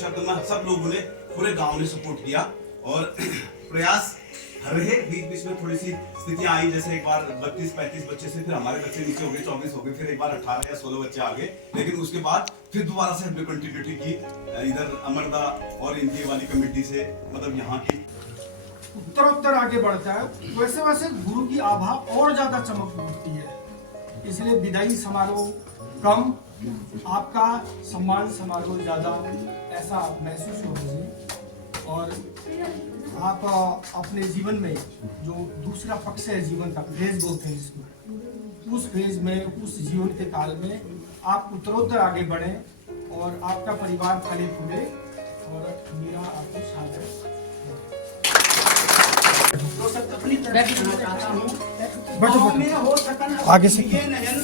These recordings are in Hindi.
शब्द में सब लोगों ने, पूरे गांव ने सपोर्ट किया और प्रयास रहे। बीच बीच में थोड़ी सी स्थितियां आई, जैसे एक बार 32-35 बच्चे से फिर हमारे बच्चे नीचे हो गए, 24 हो गए, फिर एक बार 18 या 16 बच्चे आ गए। लेकिन उसके बाद फिर दोबारा से हमने कंटिन्यूटी की, इधर अमरदा और इनकी वाली कमेटी से, मतलब यहाँ की उत्तरोत्तर आगे बढ़ता है, वैसे वैसे गुरु की आभा और ज्यादा चमक उठती है। इसलिए विदाई समारोह कम, आपका सम्मान समारोह ज्यादा, ऐसा महसूस हो रही है। और आप अपने जीवन में जो दूसरा पक्ष है, जीवन का फेज बोलते हैं इसमें, उस फेज में, उस जीवन के काल में आप उत्तरोत्तर आगे बढ़ें और आपका परिवार फले फूले। और मेरा आपको साथ है तो सब अपनी तरफ से चाहता हूँ। पाँव में हो थकन आगे से नयन,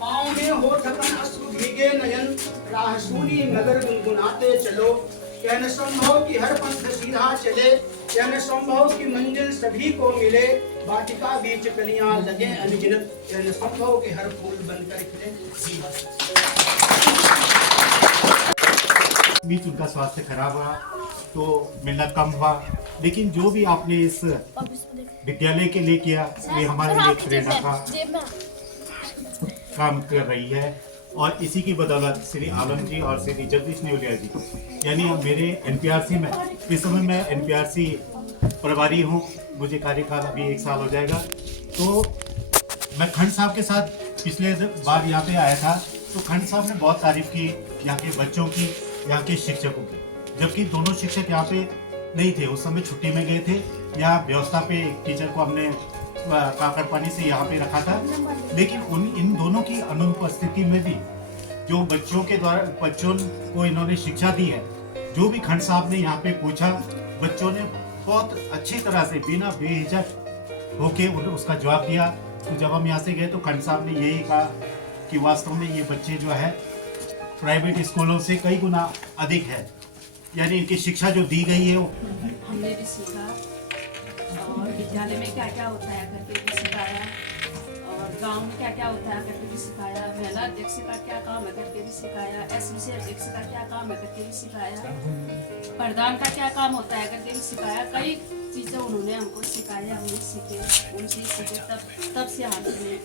पाँव में हो थकन अश्रु भीगे नयन, राह सूनी नगर गुनगुनाते चलो। कहने संभव कि हर पंथ सीधा चले, कहने संभव कि मंजिल सभी को मिले। वाटिका बीच कलियां लगे अनगिनत, कहने संभव कि हर फूल बनकर खिले। बीच उनका स्वास्थ्य खराब हुआ तो मिलना कम हुआ, लेकिन जो भी आपने इस विद्यालय के लिए किया ये हमारे लिए प्रेरणा का काम कर रही है। और इसी की बदौलत श्री आलम जी और श्री जगदीश नेवलिया जी, यानी मेरे एनपीआरसी में, इस समय मैं एनपीआरसी प्रभारी हूँ, मुझे कार्यकाल अभी 1 साल हो जाएगा। तो मैं खंड साहब के साथ पिछले बार यहाँ पे आया था, तो खंड साहब ने बहुत तारीफ की यहाँ के बच्चों की, यहाँ के शिक्षकों की, जबकि दोनों शिक्षक यहाँ पे नहीं थे, उस समय छुट्टी में गए थे। यहाँ व्यवस्था पे टीचर को हमने काकर पानी से यहाँ पे रखा था, लेकिन इन दोनों की अनुपस्थिति में भी जो बच्चों के द्वारा बच्चों को इन्होंने शिक्षा दी है, जो भी खंड साहब ने यहाँ पे पूछा, बच्चों ने बहुत अच्छी तरह से बिना बेहिचक होके उसका जवाब दिया। तो जब हम यहाँ से गए तो खंड साहब ने यही कहा कि वास्तव में ये बच्चे जो है प्राइवेट स्कूलों से कई गुना अधिक है, यानी इनकी शिक्षा जो दी गई है वो हमने भी सीखा और विद्यालय में क्या क्या होता है करके भी सिखाया, और गांव में क्या क्या होता है करके भी सिखाया, महिला अध्यक्ष का क्या काम है करके भी सिखाया, एसबीसी अध्यक्ष का क्या काम है करके भी सिखाया, प्रधान का क्या काम होता है करके भी सिखाया। कई चीज़ें उन्होंने हमको सिखाया, हमने सीखे, उनसे सीखे। तब से हमने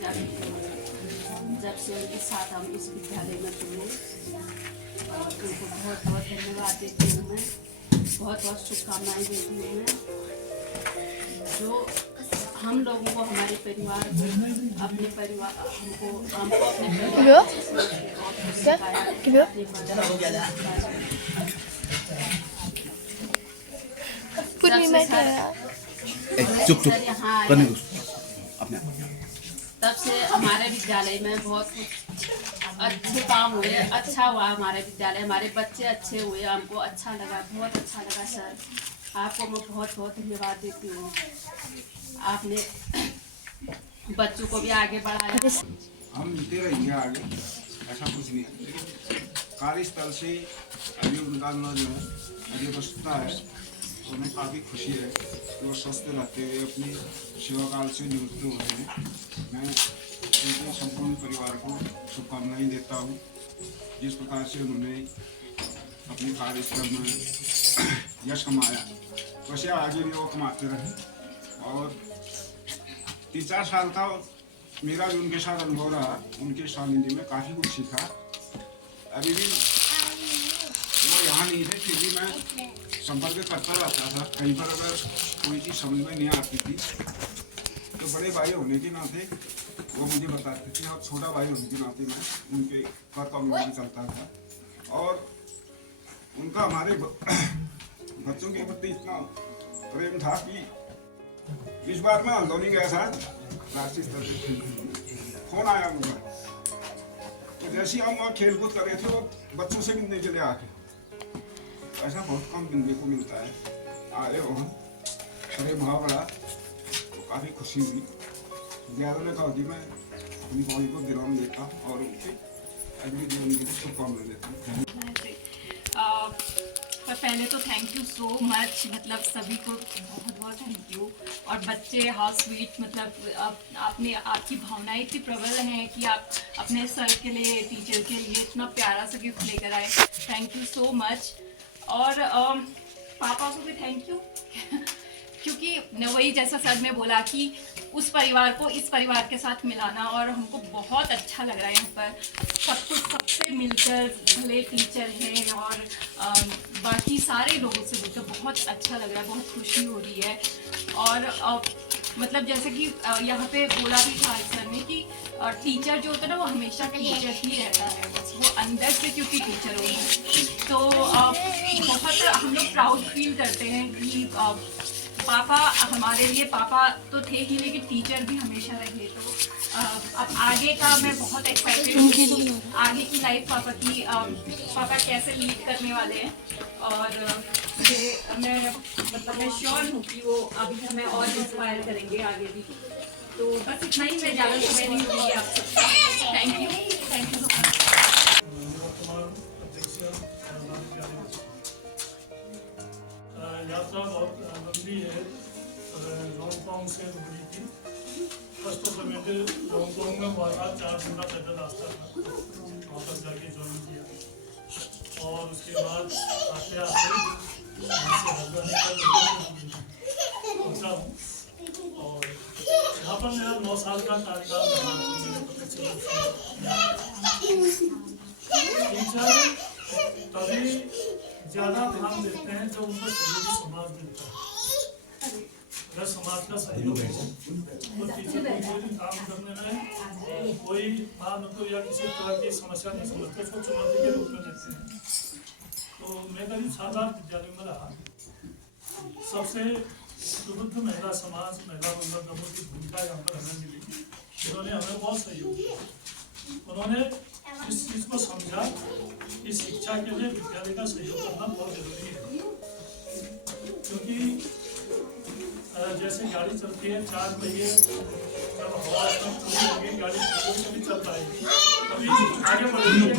जब से उनके साथ हम इस विद्यालय में जुड़े, उनको बहुत बहुत धन्यवाद देती हूँ मैं, बहुत बहुत शुभकामनाएं देती हूँ मैं। जो हम लोगों को, हमारे परिवार को, अपने परिवार हमको अपने परिवार चुप करने दो अपने। तब से हमारे विद्यालय में बहुत कुछ अच्छे काम हुए, अच्छा हुआ हमारे विद्यालय, हमारे बच्चे अच्छे हुए, हमको अच्छा लगा, बहुत अच्छा लगा। सर आपको मैं बहुत बहुत धन्यवाद देती हूँ, आपने बच्चों को भी आगे बढ़ाया। हम मिलते रहेंगे आगे, ऐसा कुछ नहीं है, लेकिन कार्यस्थल से अभी उनका जो है अभी बसता है, तो हमें काफ़ी खुशी है कि वो स्वस्थ रहते हुए अपनी सेवा काल से निवृत्त हो रहे हैं। मैं उनके संपूर्ण परिवार को शुभकामनाएं देता हूँ, जिस प्रकार से उन्होंने अपने कार्यस्थल में यश कमाया, वैसे आगे भी वो कमाते रहे। और 3-4 साल का मेरा भी उनके साथ अनुभव रहा, उनके सानिध्य में काफ़ी कुछ सीखा। अभी भी वो यहाँ नहीं थे, फिर भी मैं संपर्क करता रहता था। कहीं पर अगर कोई चीज़ समझ में नहीं आती थी तो बड़े भाई होने के नाते वो मुझे बताते थे, और छोटा भाई होने के नाते मैं उनके कर कम्युनिकेट करता था। और उनका हमारे बच्चों के प्रति इतना प्रेम था कि इस बार मैं हल्द्वानी गया था, राष्ट्रीय स्तर पर फोन आया उनका, तो जैसे हम वहाँ खेल कूद कर रहे थे वो बच्चों से मिलने चले आके। ऐसा बहुत कम मिलने को मिलता है, आए हो अरे भाव बड़ा, तो काफ़ी खुशी हुई। ज़्यादा ने कहा कि मैं अपनी बॉडी को विराम देता और उनके अगले जीवन के लिए शुभकामनाएं देता हूँ। पर पहले तो थैंक यू सो मच, मतलब सभी को बहुत बहुत थैंक यू। और बच्चे हाउ स्वीट, मतलब आपने, आपकी भावनाएं इतनी प्रबल हैं कि आप अपने सर के लिए, टीचर के लिए इतना प्यारा सा गिफ्ट लेकर आए। Thank you so much. और पापा को भी थैंक यू क्योंकि वही जैसा सर ने बोला कि उस परिवार को इस परिवार के साथ मिलाना, और हमको बहुत अच्छा लग रहा है यहाँ पर सब कुछ सबसे मिलकर, भले टीचर हैं और बाकी सारे लोगों से मिलकर बहुत अच्छा लग रहा है, बहुत खुशी हो रही है। और मतलब जैसे कि यहाँ पे बोला भी था सर ने कि टीचर जो होता है ना वो हमेशा का टीचर ही रहता है, बस वो अंदर से क्योंकि टीचर हो है। तो बहुत हम लोग प्राउड फील करते हैं कि पापा हमारे लिए पापा तो थे ही, लेकिन टीचर भी हमेशा रहे। तो अब आगे का मैं बहुत एक्साइटेड हूँ कि आगे की लाइफ पापा कैसे लीड करने वाले हैं। और मैं श्योर हूँ कि वो अभी हमें और इंस्पायर करेंगे आगे भी। तो बस इतना ही, मैं ज़्यादा समय नहीं दूँगी आप सबका। Thank you so much. यात्रा बहुत लंबी है, हांगकांग से दूरी थी। फर्स्ट ऑफ में हांगकांग में हुआ था, 4 दिन का पैदल रास्ता था, वहाँ तक जाके ज्वाइन किया। और उसके बाद आते आते पहुँचा हूँ। और यहाँ पर मेरा 9 साल का कार्यकाल रहा। टीचर तभी ज़्यादा ध्यान देते हैं जब उनको सहयोगी समाज मिलता है। अगर समाज का सहयोग है तो टीचर कोई भी काम करने में कोई बात मतलब या किसी तरह की समस्या नहीं समझते, उसको चुनौती के रूप में लेते हैं। तो मैं करीब 7-8 विद्यालयों में रहा। सबसे सुबुद्ध महिला समाज, महिला मंडल समूह की भूमिका यहाँ पर हमें मिली। उन्होंने हमें बहुत सहयोग किया। उन्होंने इस चीज़ को समझा कि शिक्षा के लिए विद्यालय का सहयोग करना बहुत जरूरी है। क्योंकि जैसे गाड़ी चलती है 4 पहिए, जब हवा में गाड़ी कभी चल पाएगी, कभी आगे बढ़ेगी।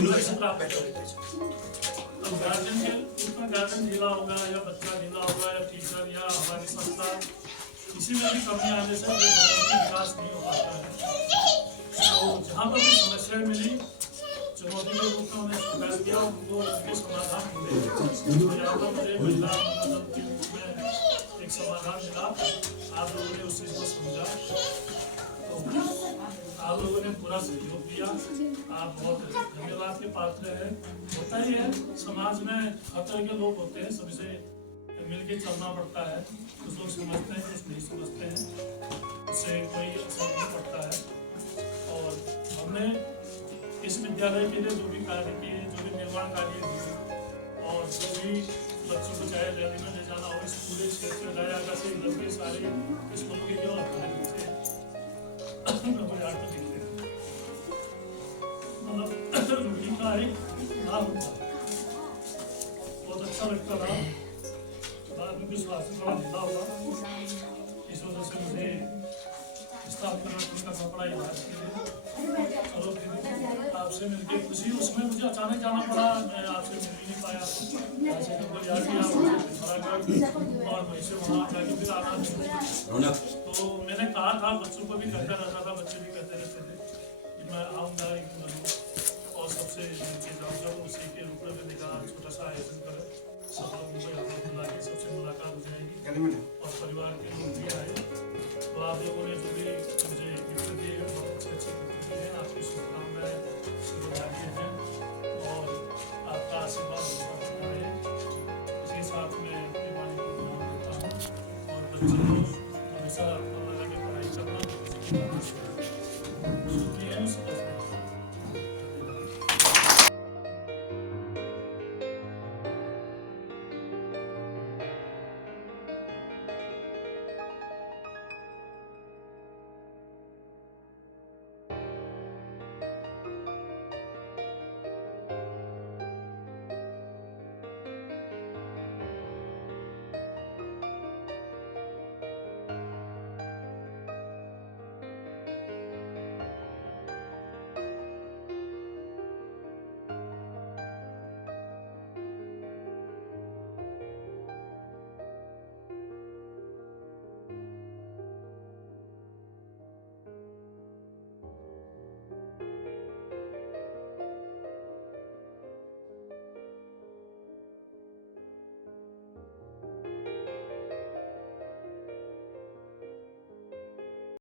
अब गार्जियन के उसमें गार्जियन ढीला होगा या बच्चा ढीला होगा या टीचर या हमारी संस्था, किसी में भी कमी आने से विकास नहीं हो पाता है। तो जहाँ पर भी समस्याएं मिली, चुनौती के रूप में उन्हें स्वीकार किया, उनको इसके समाधान मिले। तो यहाँ पर मुझे महिला मंडल के रूप में एक समाधान मिला। आप लोगों ने उस चीज़ को समझा, तो आप लोगों ने पूरा सहयोग दिया। आप बहुत धन्यवाद के पात्र हैं। होता ही है, समाज में हर तरह के लोग होते हैं, सभी से मिलके चलना पड़ता है। कुछ लोग समझते हैं, कुछ नहीं समझते हैं, उससे कोई असर नहीं पड़ता है। और हमने इस विद्यालय के लिए जो भी कार्य किए, जो भी निर्माण कार्य किए, और जो भी बच्चों को चाहे रैली में ले जाना हो, इस पूरे क्षेत्र में लाया जाता है। इधर के सारे स्कूलों के जो नीचे बाजार को दिखते हैं, मतलब रूढ़ी का एक नाम था, बहुत अच्छा लगता था। बाद में विश्वास थोड़ा ढीला हुआ, इस वजह से मुझे स्टाफ करना पड़ा इलाज के लिए। चलो आपसे मिलके खुशी, उसमें मुझे अचानक जाना पड़ा, मैं आपसे मिल नहीं पाया। ऐसे तो याद किया और वहीं से वहाँ जाके फिर आना। तो मैंने कहा था, बच्चों को भी कहता रहता था, बच्चे भी कहते रहते थे कि मैं आऊँगा और सबसे मिलके जाऊँगा। उसी के रूप में मैंने कहा छोटा सा आयोजन करें, सब लोगों को यहाँ पर बुला के सबसे मुलाकात हो जाएगी और परिवार के लोग भी आए। तो आप लोगों ने जो भी मुझे गिफ्ट दिए, बहुत अच्छे गिफ्ट दिए हैं। आपकी शुभकामनाएं शुभभाग्य हैं और आपका आशीर्वाद रहे। इसी साथ में अपनी वाणी को ध्यान देता हूँ और बच्चों को हमेशा आपको लगा के पढ़ाई करना।